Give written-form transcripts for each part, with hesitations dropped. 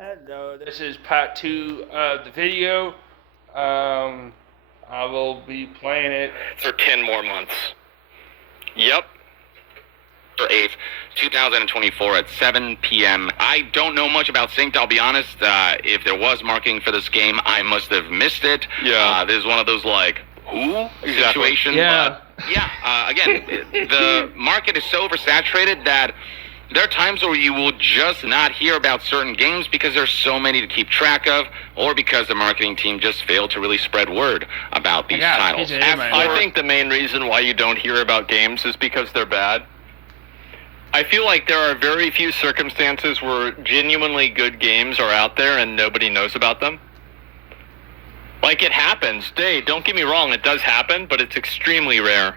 Hello, this is part 2 of the video. I will be playing it for 10 more months. Yep. 8th, 2024 at 7 p.m. I don't know much about Synced, I'll be honest. If there was marketing for this game, I must have missed it. Yeah. This is one of those, like, who situations. Yeah. But, yeah, again, the market is so oversaturated that there are times where you will just not hear about certain games because there's so many to keep track of, or because the marketing team just failed to really spread word about these titles. I think the main reason why you don't hear about games is because they're bad. I feel like there are very few circumstances where genuinely good games are out there and nobody knows about them. Like, it happens. Don't get me wrong, it does happen, but it's extremely rare.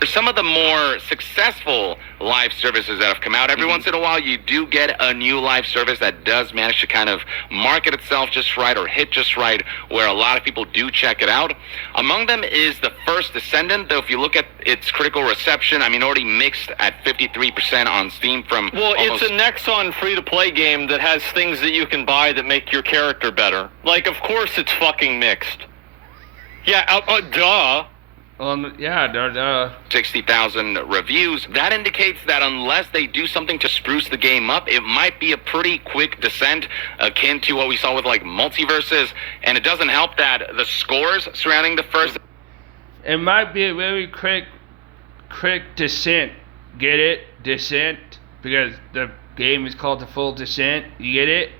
For some of the more successful live services that have come out, every once in a while you do get a new live service that does manage to kind of market itself just right or hit just right, where a lot of people do check it out. Among them is The First Descendant, though if you look at its critical reception, I mean, already mixed at 53% on Steam from... Well, it's a Nexon free-to-play game that has things that you can buy that make your character better. Like, of course it's fucking mixed. Yeah, duh. 60,000 reviews. That indicates that unless they do something to spruce the game up, it might be a pretty quick descent, akin to what we saw with like Multiverses. And it doesn't help that the scores surrounding The First... It might be a very quick descent. Get it? Descent? Because the game is called The Full Descent. You get it?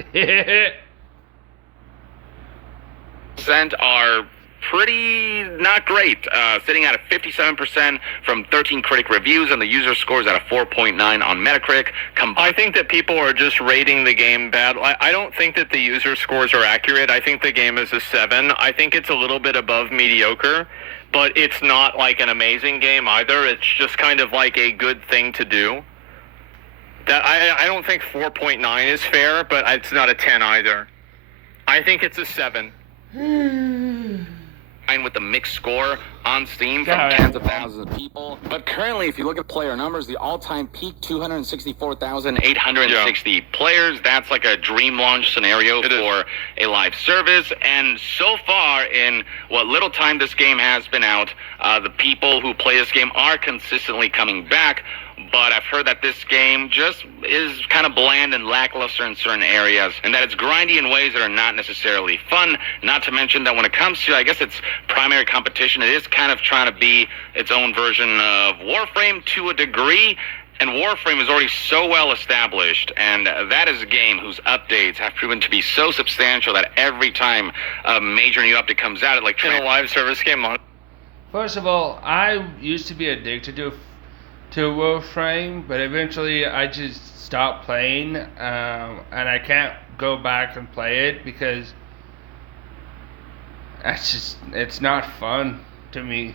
Descent are pretty not great, sitting at a 57% from 13 critic reviews, and the user scores at a 4.9 on Metacritic. I think that people are just rating the game bad. I don't think that the user scores are accurate. I think the game is a 7. I think it's a little bit above mediocre, but it's not like an amazing game either. It's just kind of like a good thing to do. That I don't think 4.9 is fair, but it's not a 10 either. I think it's a 7. With the mixed score on Steam from tens of thousands of people. But currently, if you look at player numbers, the all-time peak, 264,860 players. That's like a dream launch scenario for a live service. And so far, in what little time this game has been out, the people who play this game are consistently coming back. But I've heard that this game just is kind of bland and lackluster in certain areas, and that it's grindy in ways that are not necessarily fun, not to mention that when it comes to, I guess, its primary competition, it is kind of trying to be its own version of Warframe to a degree, and Warframe is already so well established, and that is a game whose updates have proven to be so substantial that every time a major new update comes out, it like... In a live service game on... First of all, I used to be addicted to Warframe, but eventually I just stopped playing, and I can't go back and play it because it's not fun to me.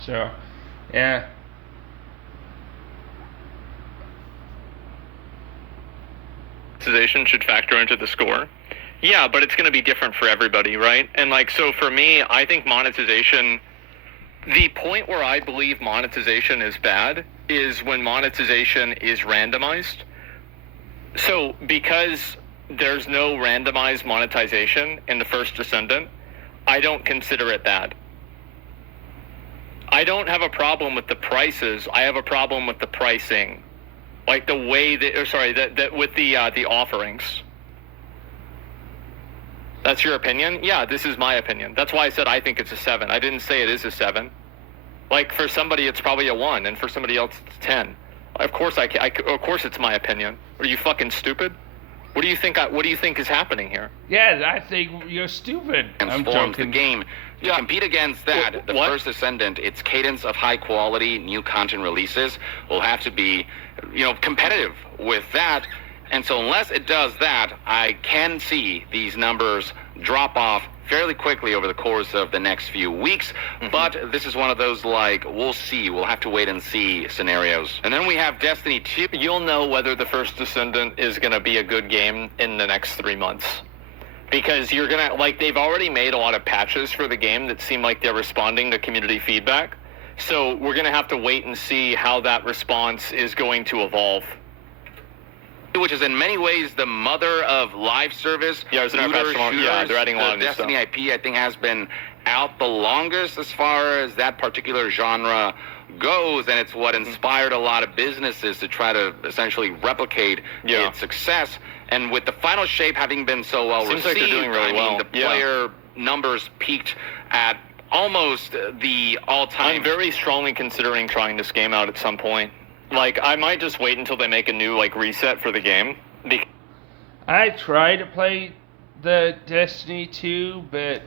So, yeah. Should factor into the score. Yeah, but it's going to be different for everybody, right? And like, so for me, I think monetization, the point where I believe monetization is bad is when monetization is randomized. So because there's no randomized monetization in The First Descendant, I don't consider it bad. I don't have a problem with the prices. I have a problem with the pricing. Like the way that, with the offerings. That's your opinion? Yeah, this is my opinion. That's why I said I think it's a 7. I didn't say it is a 7. Like, for somebody, it's probably a 1, and for somebody else, it's 10. Of course, of course, it's my opinion. Are you fucking stupid? What do you think is happening here? Yeah, I think you're stupid. I'm joking. The game to compete against that, The First Descendant, its cadence of high-quality new content releases will have to be, competitive with that. And so unless it does that, I can see these numbers drop off fairly quickly over the course of the next few weeks. But this is one of those, like, we'll see. We'll have to wait and see scenarios. And then we have Destiny 2. You'll know whether The First Descendant is going to be a good game in the next 3 months. Because you're going to, like, they've already made a lot of patches for the game that seem like they're responding to community feedback. So we're going to have to wait and see how that response is going to evolve. Which is in many ways the mother of live service. Yeah, it's not shooters. yeah, they're adding a lot of new Destiny stuff. IP, I think, has been out the longest as far as that particular genre goes, and it's what inspired a lot of businesses to try to essentially replicate its success. And with the final shape having been so well Seems received, like they're doing really well. the player numbers peaked at almost the all-time. I'm very strongly considering trying this game out at some point. Like, I might just wait until they make a new, like, reset for the game. I tried to play the Destiny 2, but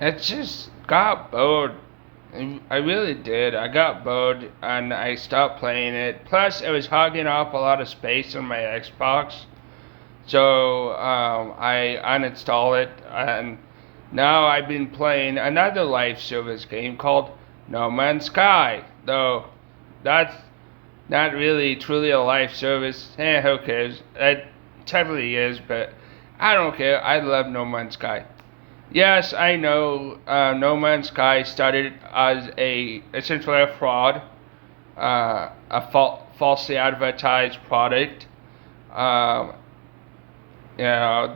it just got bored. I really did. I got bored and I stopped playing it. Plus, it was hogging up a lot of space on my Xbox. So, I uninstalled it, and now I've been playing another live service game called No Man's Sky. Though, that's not really truly a live service. Who cares? It technically is, but I don't care. I love No Man's Sky. Yes, I know No Man's Sky started as essentially a fraud, falsely advertised product. You know,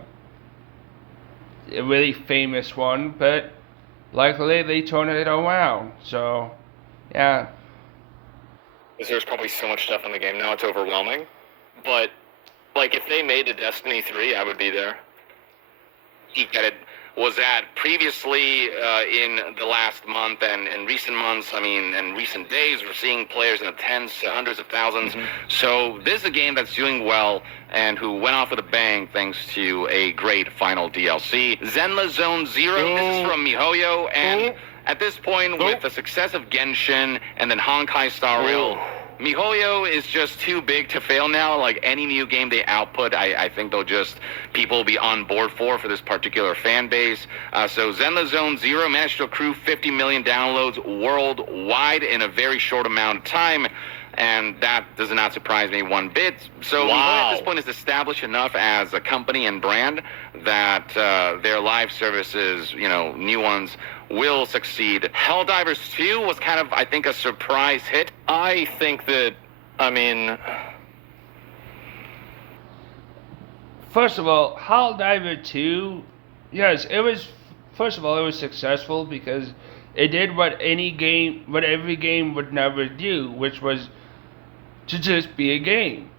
a really famous one, but luckily they turned it around. So, yeah. There's probably so much stuff in the game now, it's overwhelming. But, like, if they made a Destiny 3, I would be there. That it was at previously in the last month and in recent months, and recent days, we're seeing players in the tens to hundreds of thousands. So this is a game that's doing well and who went off with a bang thanks to a great final DLC. Zenless Zone Zero, this is from MiHoYo, and at this point, with the success of Genshin and then Honkai Star Rail, MiHoYo is just too big to fail now. Like, any new game they output, I think people will be on board for this particular fan base. So Zenless Zone Zero managed to accrue 50 million downloads worldwide in a very short amount of time. And that does not surprise me one bit. So MiHoYo at this point is established enough as a company and brand that their live services, new ones, will succeed. Helldivers 2 was kind of, I think, a surprise hit. I think that, First of all, Helldiver 2, yes, it was, first of all, it was successful because it did what every game would never do, which was to just be a game.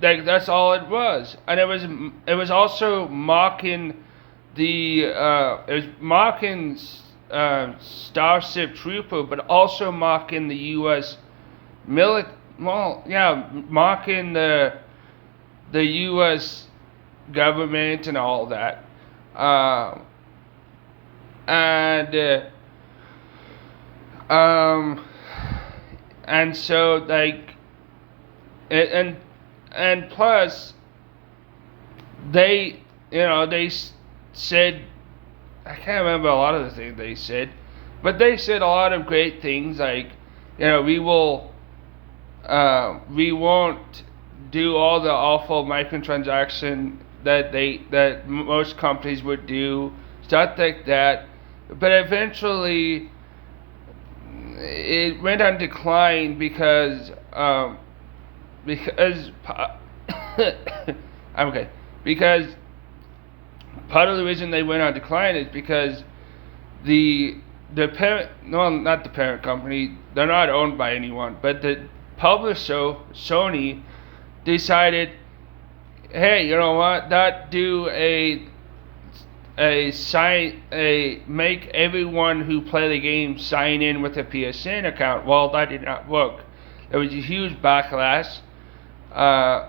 Like, that's all it was. And it was also mocking Starship Trooper, but also mocking the U.S. mocking the U.S. government and all that. And so, like, and plus, they said, I can't remember a lot of the things they said, but they said a lot of great things, like, we won't do all the awful microtransaction that most companies would do, stuff like that. But eventually, it went on decline because part of the reason they went on decline is because the parent, no, not the parent company, they're not owned by anyone, but the publisher, Sony, decided, hey, you know what, make everyone who play the game sign in with a PSN account. Well, that did not work. There was a huge backlash, and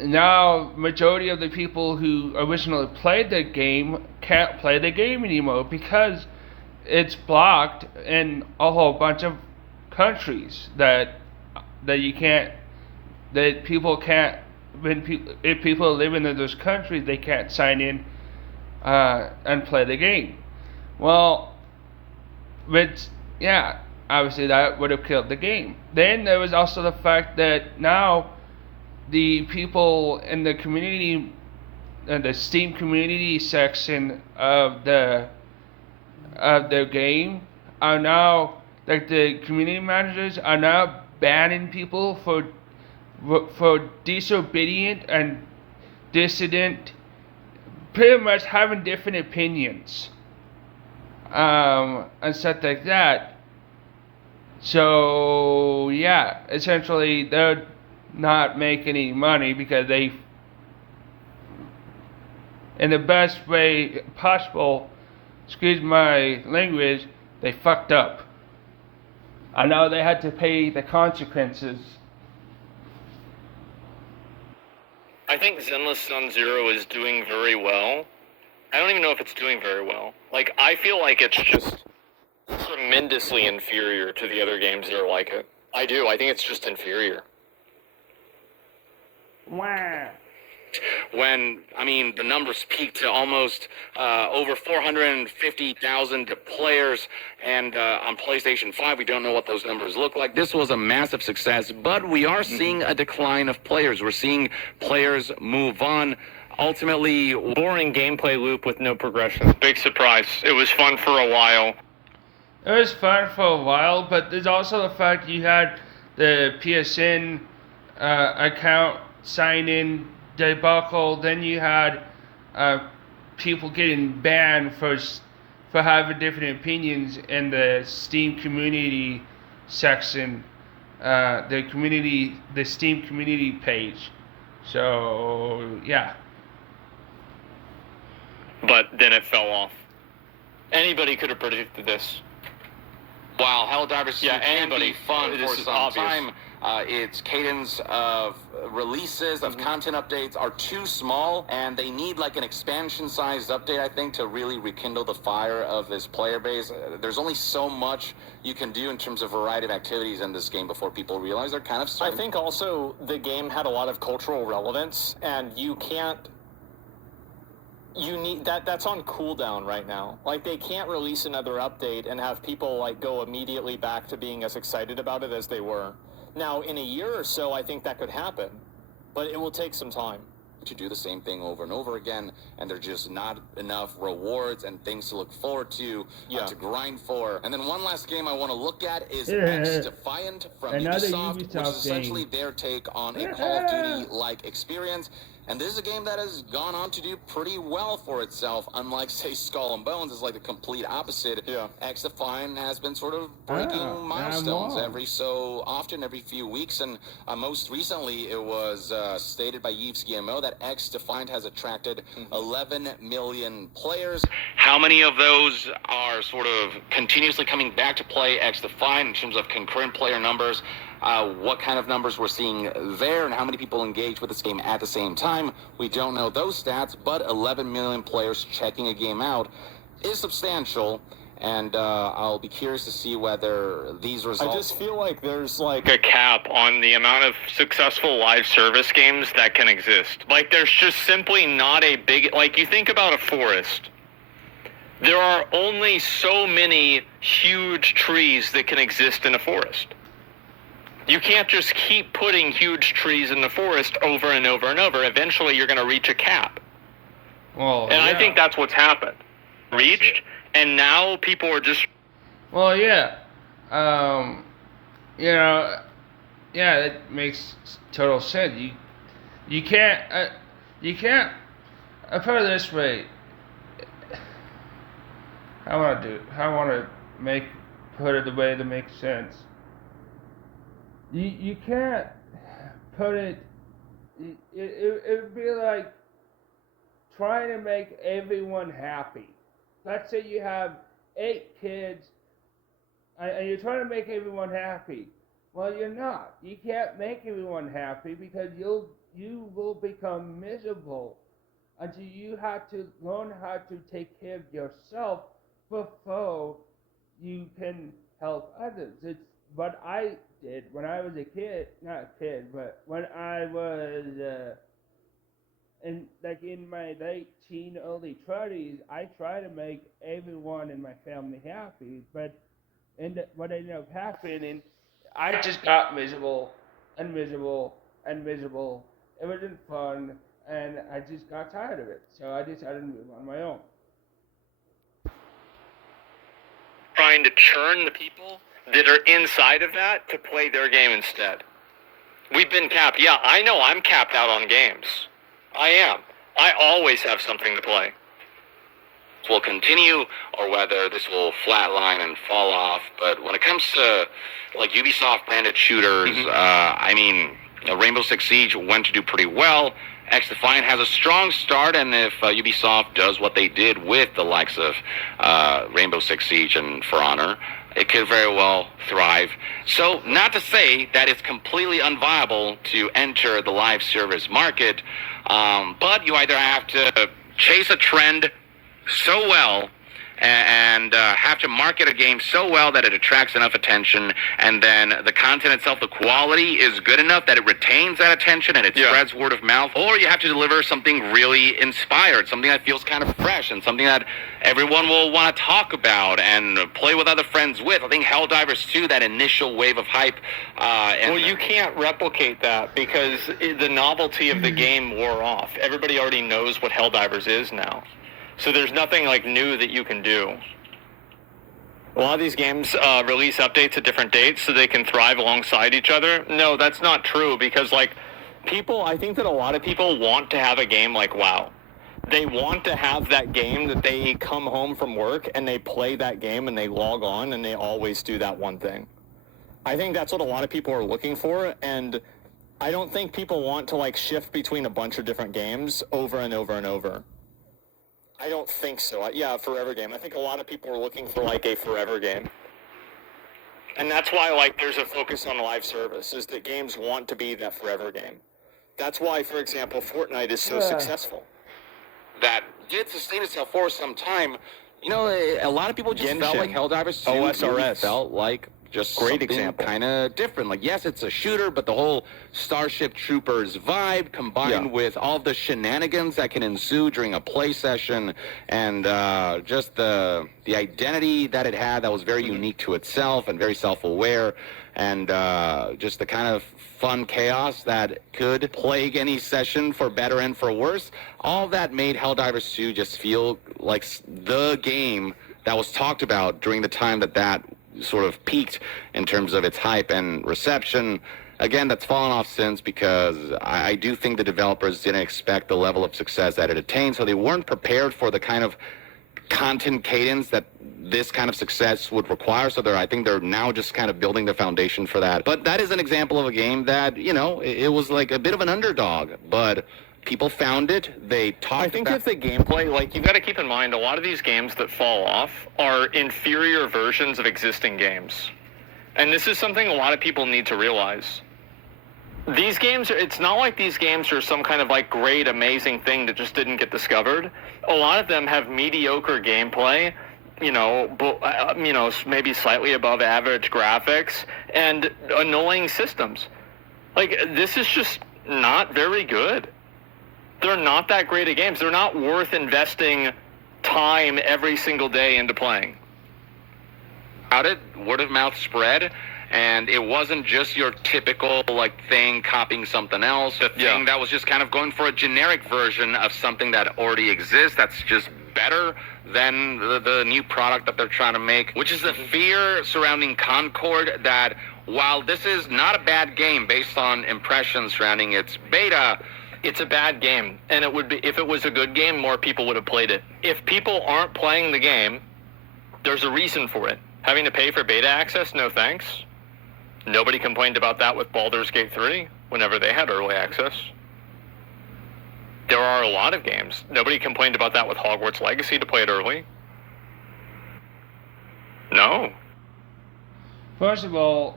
now majority of the people who originally played the game can't play the game anymore because it's blocked in a whole bunch of countries that people can't. If people live in those countries, they can't sign in and play the game. Well, obviously that would have killed the game. Then there was also the fact that now the people in the community, in the Steam community section of the of their game are now, like the community managers are now banning people for disobedient and dissident, pretty much having different opinions, and stuff like that. So yeah, essentially they're not making any money because they, in the best way possible, excuse my language, they fucked up. I know they had to pay the consequences. I think Zenless Sun Zero is doing very well. I don't even know if it's doing very well. Like, I feel like it's just tremendously inferior to the other games that are like it. I do. I think it's just inferior. Wow. When, I mean, the numbers peak to almost over 450,000 players, and on PlayStation 5, we don't know what those numbers look like. This was a massive success, but we are seeing a decline of players. We're seeing players move on. Ultimately, Boring gameplay loop with no progression. Big surprise. It was fun for a while. It was fun for a while, but there's also the fact you had the PSN account sign-in debacle. Then you had people getting banned for having different opinions in the Steam community section, the Steam community page. So yeah. But then it fell off. Anybody could have predicted this. while Helldivers 2 can be fun This for is some obvious. time, its cadence of releases, of content updates are too small, and they need like an expansion-sized update, I think, to really rekindle the fire of this player base. There's only so much you can do in terms of variety of activities in this game before people realize they're kind of I starting. think also the game had a lot of cultural relevance, and you can't. You need that's on cooldown right now. Like, they can't release another update and have people like go immediately back to being as excited about it as they were. Now, in a year or so, I think that could happen, but it will take some time. To do the same thing over and over again, and there's just not enough rewards and things to look forward to, to grind for. And then one last game I want to look at is X Defiant from Another Ubisoft, which Ubisoft is essentially game. their take on a Call of Duty-like experience. And this is a game that has gone on to do pretty well for itself, unlike, say, Skull and Bones is like the complete opposite. Yeah. X Defiant has been sort of breaking milestones every so often, every few weeks, and most recently it was stated by Yves Guillemot that X Defiant has attracted 11 million players. How many of those are sort of continuously coming back to play X Defiant in terms of concurrent player numbers? What kind of numbers we're seeing there, and how many people engage with this game at the same time? We don't know those stats, but 11 million players checking a game out is substantial, and I'll be curious to see whether these results... I just feel like there's like A cap on the amount of successful live service games that can exist. Like, there's just simply not a big... Like, you think about a forest. There are only so many huge trees that can exist in a forest. You can't just keep putting huge trees in the forest over and over and over. Eventually, you're going to reach a cap. Well, And I think that's what's happened. Reached, and now people are just... Well, yeah. You know, yeah, it makes total sense. You can't, I put it this way. I want to put it the way that makes sense. You can't put it, it would be like trying to make everyone happy. Let's say you have 8 kids and you're trying to make everyone happy. Well, you're not. You can't make everyone happy because you will become miserable until you have to learn how to take care of yourself before you can help others. It's what I did when I was a kid, not a kid, but when I was in my late teen, early 20s, I tried to make everyone in my family happy, but what ended up happening, I just got miserable and miserable and miserable. It wasn't fun, and I just got tired of it, so I decided to move on my own. trying to churn the people that are inside of that to play their game instead. We've been capped. Yeah, I know I'm capped out on games. I am. I always have something to play. Will continue or whether this will flatline and fall off. But when it comes to like Ubisoft branded shooters, I mean, Rainbow Six Siege went to do pretty well. X Defiant has a strong start, and if Ubisoft does what they did with the likes of Rainbow Six Siege and For Honor, it could very well thrive. So not to say that it's completely unviable to enter the live service market, but you either have to chase a trend so well and have to market a game so well that it attracts enough attention, and then the content itself, the quality is good enough that it retains that attention and it spreads word of mouth, or you have to deliver something really inspired, something that feels kind of fresh and something that everyone will want to talk about and play with other friends with. I think Helldivers 2, that initial wave of hype. Well, you can't replicate that because the novelty of the game wore off. Everybody already knows what Helldivers is now. So there's nothing like new that you can do. A lot of these games release updates at different dates so they can thrive alongside each other. No, that's not true because like I think that a lot of people want to have a game like WoW. They want to have that game that they come home from work and they play that game and they log on and they always do that one thing. I think that's what a lot of people are looking for, and I don't think people want to like shift between a bunch of different games over and over and over. I don't think so. Yeah, a forever game. I think a lot of people are looking for like a forever game. And that's why like there's a focus on live service, is that games want to be that forever game. That's why, for example, Fortnite is so successful. That did sustain itself for some time. You know, a lot of people just felt like Helldivers 2 really felt like just great something kind of different. Like, yes, it's a shooter, but the whole Starship Troopers vibe combined with all the shenanigans that can ensue during a play session, and just the identity that it had that was very unique to itself and very self-aware, and just the kind of fun chaos that could plague any session for better and for worse. All that made Helldivers 2 just feel like the game that was talked about during the time that sort of peaked in terms of its hype and reception. Again, that's fallen off since because I do think the developers didn't expect the level of success that it attained, so they weren't prepared for the kind of content cadence that this kind of success would require. So I think they're now just kind of building the foundation for that. But that is an example of a game that, you know, it was like a bit of an underdog, but people found it. They talked. I think if the gameplay, like, you've got to keep in mind, a lot of these games that fall off are inferior versions of existing games. And this is something a lot of people need to realize. These games, it's not like these games are some kind of like great, amazing thing that just didn't get discovered. A lot of them have mediocre gameplay, maybe slightly above average graphics and annoying systems. Like, this is just not very good. They're not that great at games. They're not worth investing time every single day into playing. Word of mouth spread, and it wasn't just your typical thing copying something else, a thing that was just kind of going for a generic version of something that already exists that's just better than the new product that they're trying to make, which is the fear surrounding Concord that while this is not a bad game based on impressions surrounding its beta, it's a bad game, and it would be, if it was a good game, more people would have played it. If people aren't playing the game, there's a reason for it. Having to pay for beta access, no thanks. Nobody complained about that with Baldur's Gate 3 whenever they had early access. There are a lot of games. Nobody complained about that with Hogwarts Legacy to play it early. No. First of all,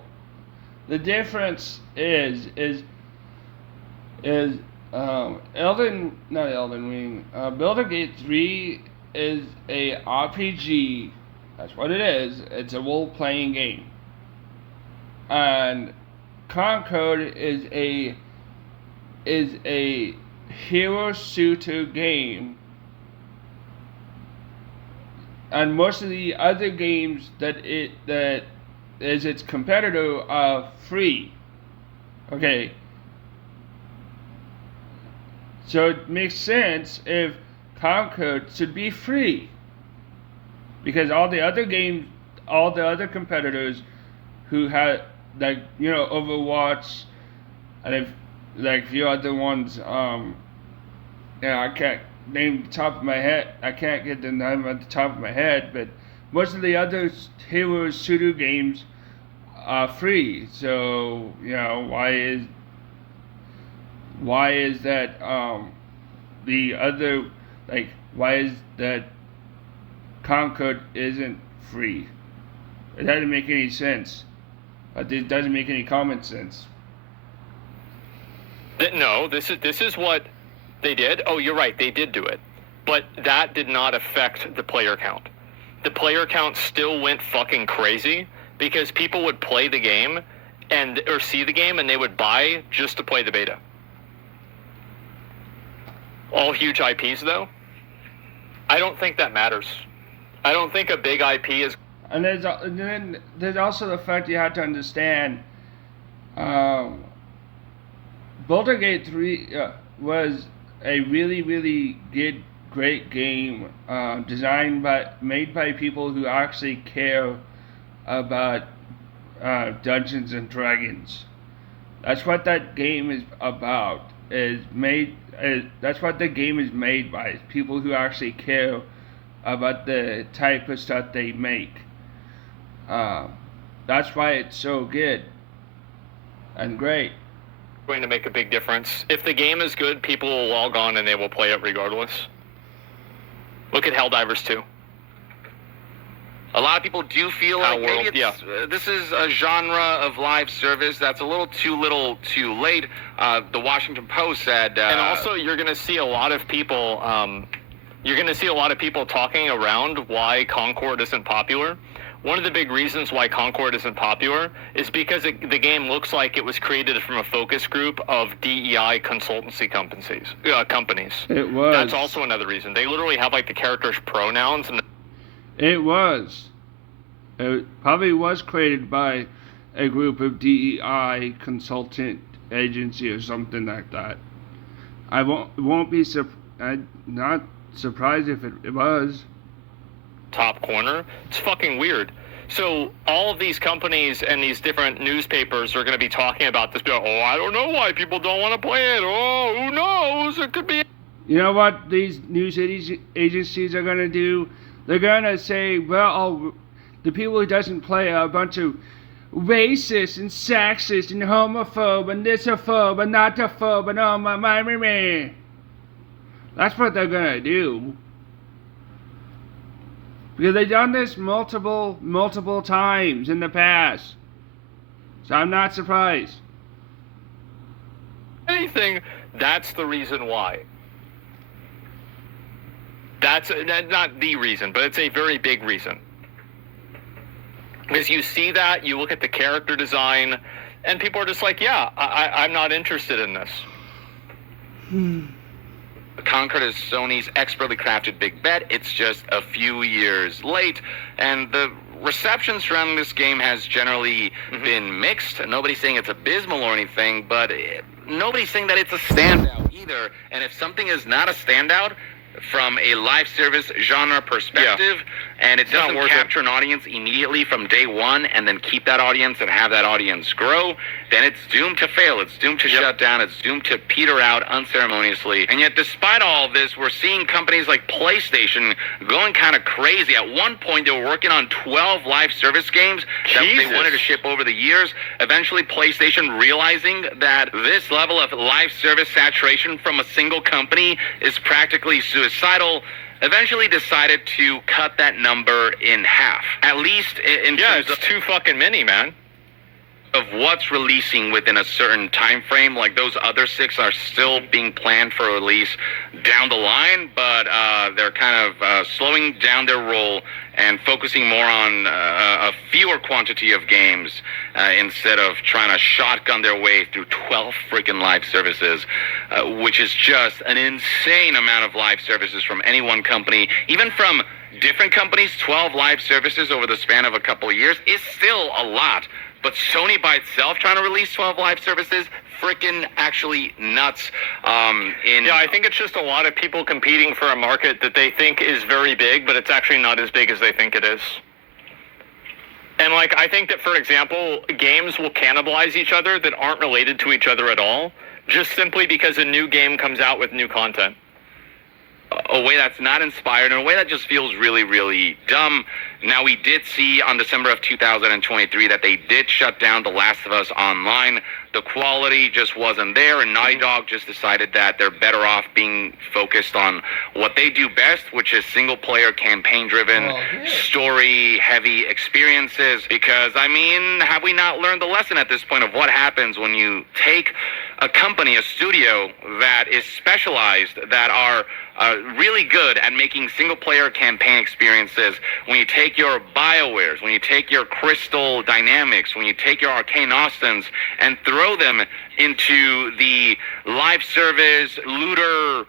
the difference is Elden Ring. Baldur's Gate 3 is a RPG. That's what it is. It's a role-playing game. And Concord is a hero shooter game. And most of the other games that is its competitor are free. Okay. So it makes sense if Concord should be free. Because all the other games all the other competitors who had like Overwatch and like a few other ones. I can't name the top of my head. I can't get the name at the top of my head, but most of the other hero shooter games are free. So why is that the other why is that Concord isn't free? It doesn't make any sense. It doesn't make any common sense. No, this is what they did. Oh, you're right, they did do it. But that did not affect the player count. The player count still went fucking crazy because people would play the game or see the game and they would buy just to play the beta. All huge IPs though? I don't think that matters. I don't think a big IP is... And then there's also the fact you have to understand Baldur's Gate 3 was a really, really good, great game made by people who actually care about Dungeons and Dragons. That's what that game is about. That's what the game is made by. People who actually care about the type of stuff they make. That's why it's so good and great. Going to make a big difference. If the game is good, people will log on and they will play it regardless. Look at Helldivers 2. A lot of people do feel like maybe this is a genre of live service that's a little too late. The Washington Post said... and also, you're going to see a lot of people... talking around why Concord isn't popular. One of the big reasons why Concord isn't popular is because the game looks like it was created from a focus group of DEI consultancy companies. It was. That's also another reason. They literally have like the characters' pronouns. It was. It probably was created by a group of DEI consultant agency or something like that. I won't be not surprised if it was. Top corner. It's fucking weird. So all of these companies and these different newspapers are going to be talking about this. I don't know why people don't want to play it. Oh, who knows? It could be. You know what these news agencies are going to do? They're going to say, well, the people who doesn't play are a bunch of racist and sexist and homophobe and thisophobe and notophobe and oh my. That's what they're going to do. Because they've done this multiple times in the past. So I'm not surprised. Anything, that's the reason why. That's not the reason, but it's a very big reason. Because you see that, you look at the character design, and people are just like, yeah, I'm not interested in this. Concord is Sony's expertly crafted big bet. It's just a few years late, and the reception surrounding this game has generally been mixed. Nobody's saying it's abysmal or anything, but nobody's saying that it's a standout either. And if something is not a standout from a live service genre perspective, and it doesn't capture an audience immediately from day one and then keep that audience and have that audience grow, then it's doomed to fail. It's doomed to shut down. It's doomed to peter out unceremoniously. And yet, despite all of this, we're seeing companies like PlayStation going kind of crazy. At one point, they were working on 12 live service games that they wanted to ship over the years. Eventually, PlayStation, realizing that this level of live service saturation from a single company is practically suicidal, eventually decided to cut that number in half. At least in terms it's too fucking many, man. Of what's releasing within a certain time frame. Like, those other 6 are still being planned for release down the line, but they're kind of slowing down their roll and focusing more on a fewer quantity of games instead of trying to shotgun their way through 12 freaking live services, which is just an insane amount of live services from any one company. Even from different companies, 12 live services over the span of a couple of years is still a lot. But Sony by itself trying to release 12 live services, freaking actually nuts. I think it's just a lot of people competing for a market that they think is very big, but it's actually not as big as they think it is. And like, I think that, for example, games will cannibalize each other that aren't related to each other at all, just simply because a new game comes out with new content. A way that's not inspired, and a way that just feels really, really dumb. Now, we did see on December of 2023 that they did shut down The Last of Us Online. The quality just wasn't there, and Naughty Dog just decided that they're better off being focused on what they do best, which is single-player, campaign-driven, story-heavy experiences. Because, I mean, have we not learned the lesson at this point of what happens when you take a company, a studio that is specialized, that are really good at making single-player campaign experiences? When you take your BioWares, when you take your Crystal Dynamics, when you take your Arcane Austins and throw them into the live service looter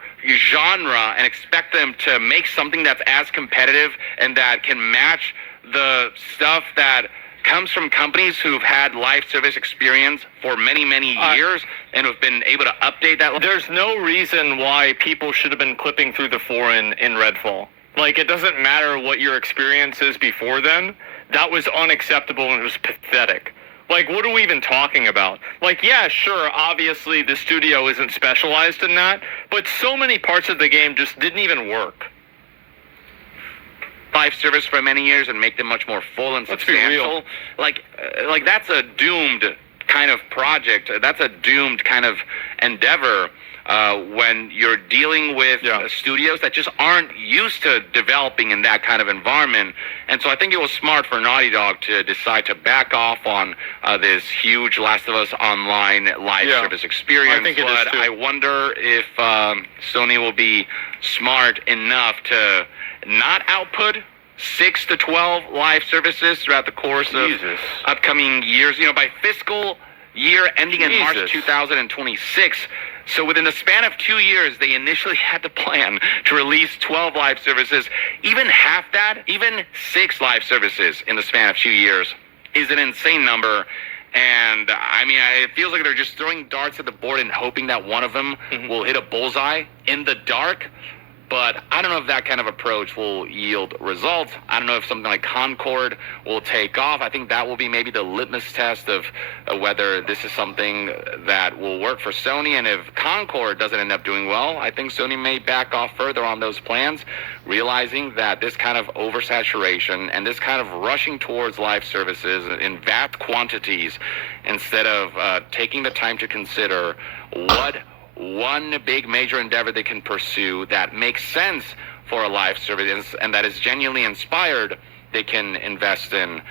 genre and expect them to make something that's as competitive and that can match the stuff that comes from companies who've had live service experience for many, many years and have been able to update that. There's no reason why people should have been clipping through the foreign in Redfall. Like, it doesn't matter what your experience is before then. That was unacceptable and it was pathetic. Like, what are we even talking about? Like, yeah, sure, obviously the studio isn't specialized in that, but so many parts of the game just didn't even work. Live service for many years and make them much more full and substantial. Like that's a doomed kind of project. That's a doomed kind of endeavor when you're dealing with studios that just aren't used to developing in that kind of environment. And so I think it was smart for Naughty Dog to decide to back off on this huge Last of Us Online live service experience. I think it is too. I wonder if Sony will be smart enough to not output 6 to 12 live services throughout the course of upcoming years. You know, by fiscal year ending in March 2026. So within the span of 2 years, they initially had the plan to release 12 live services. Even half that, even 6 live services in the span of 2 years is an insane number. And, I mean, it feels like they're just throwing darts at the board and hoping that one of them will hit a bullseye in the dark. But I don't know if that kind of approach will yield results. I don't know if something like Concord will take off. I think that will be maybe the litmus test of whether this is something that will work for Sony. And if Concord doesn't end up doing well, I think Sony may back off further on those plans, realizing that this kind of oversaturation and this kind of rushing towards live services in vast quantities, instead of taking the time to consider what one big major endeavor they can pursue that makes sense for a live service and that is genuinely inspired, they can invest in.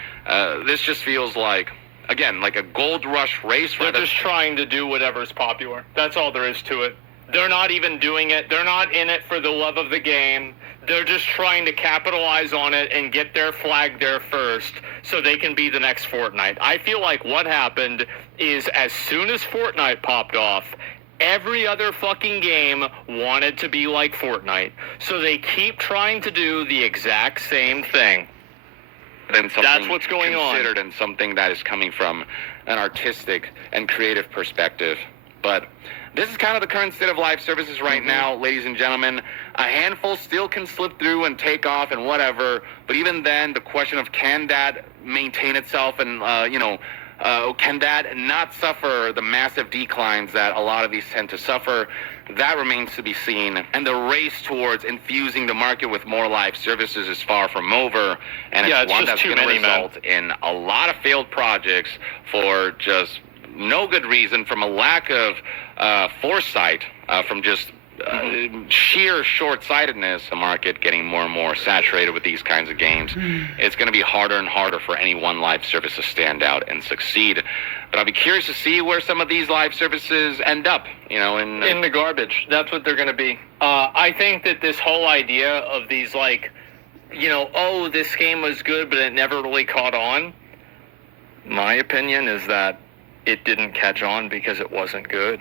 This just feels like, again, like a gold rush race. They're just trying to do whatever's popular. That's all there is to it. They're not even doing it. They're not in it for the love of the game. They're just trying to capitalize on it and get their flag there first so they can be the next Fortnite. I feel like what happened is as soon as Fortnite popped off, every other fucking game wanted to be like Fortnite. So they keep trying to do the exact same thing. That's what's going on. Considered and something that is coming from an artistic and creative perspective. But this is kind of the current state of live services right now, ladies and gentlemen. A handful still can slip through and take off and whatever. But even then, the question of can that maintain itself and, can that not suffer the massive declines that a lot of these tend to suffer? That remains to be seen. And the race towards infusing the market with more live services is far from over. And it's one that's going to result in a lot of failed projects for just no good reason, from a lack of foresight, from just sheer short-sightedness. The market getting more and more saturated with these kinds of games. It's going to be harder and harder for any one live service to stand out and succeed. But I'll be curious to see where some of these live services end up, in the garbage. That's what they're going to be. I think that this whole idea of these, this game was good, but it never really caught on. My opinion is that it didn't catch on because it wasn't good.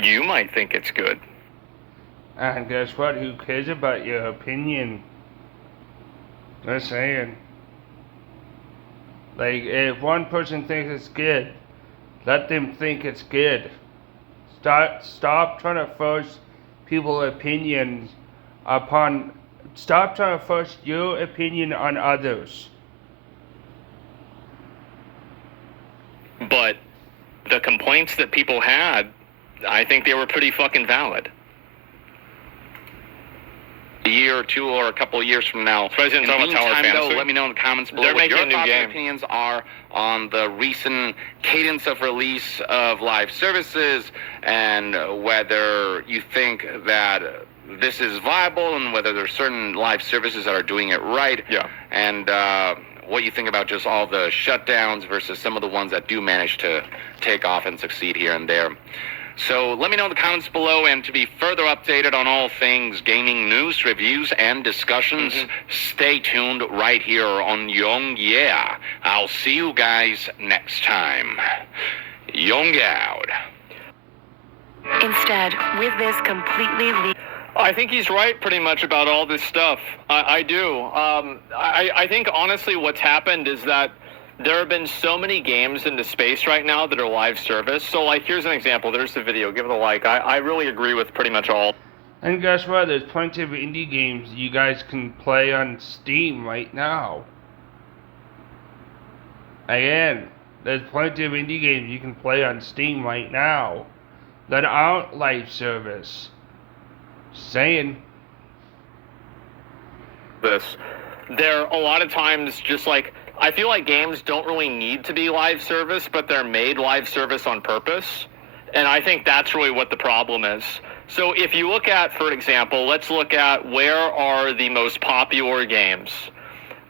You might think it's good. And guess what? Who cares about your opinion? Just saying. Like, if one person thinks it's good, let them think it's good. Stop trying to force people's opinions upon stop trying to force your opinion on others. But the complaints that people had, I think they were pretty fucking valid. A year or two or a couple of years from now. President In the Tower meantime, though, Fantasy. let me know in the comments below They're what your making a new thoughts game. and opinions are on the recent cadence of release of live services, and whether you think that this is viable and whether there's certain live services that are doing it right. Yeah. And what you think about just all the shutdowns versus some of the ones that do manage to take off and succeed here and there. So let me know in the comments below, and to be further updated on all things gaming news, reviews, and discussions, stay tuned right here on Young Yeah. I'll see you guys next time. Young out. Instead, with this completely I think he's right pretty much about all this stuff. I do. I think honestly what's happened is that there have been so many games into space right now that are live service. So like, here's an example. There's the video. Give it a like. I really agree with pretty much all. And guess what? There's plenty of indie games you guys can play on Steam right now. Again, there's plenty of indie games you can play on Steam right now that aren't live service. Saying. This. There a lot of times just like, I feel like games don't really need to be live service, but they're made live service on purpose. And I think that's really what the problem is. So if you look at, for example, let's look at where are the most popular games.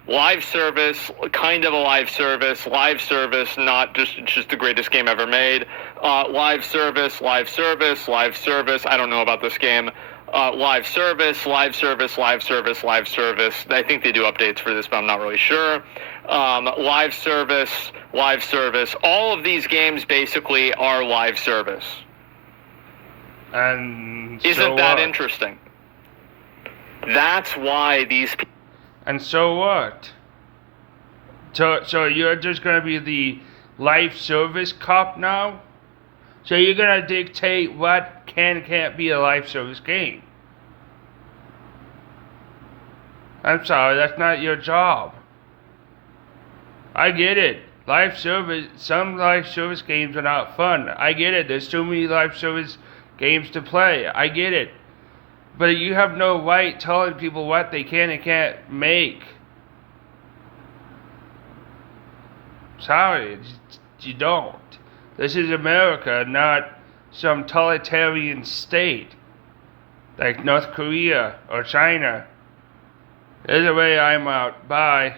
Live service, kind of a live service, not just the greatest game ever made. Live service, live service, live service. I don't know about this game. Live service, live service, live service, live service. I think they do updates for this, but I'm not really sure. Live service, live service. All of these games basically are live service. And Isn't so that what? interesting? That's why these. And so what? So you're just gonna be the live service cop now? So you're gonna dictate what can and can't be a live service game? I'm sorry, that's not your job. I get it. Some live service games are not fun. I get it. There's too many live service games to play. I get it. But you have no right telling people what they can and can't make. Sorry, you don't. This is America, not some totalitarian state like North Korea or China. Either way, I'm out. Bye.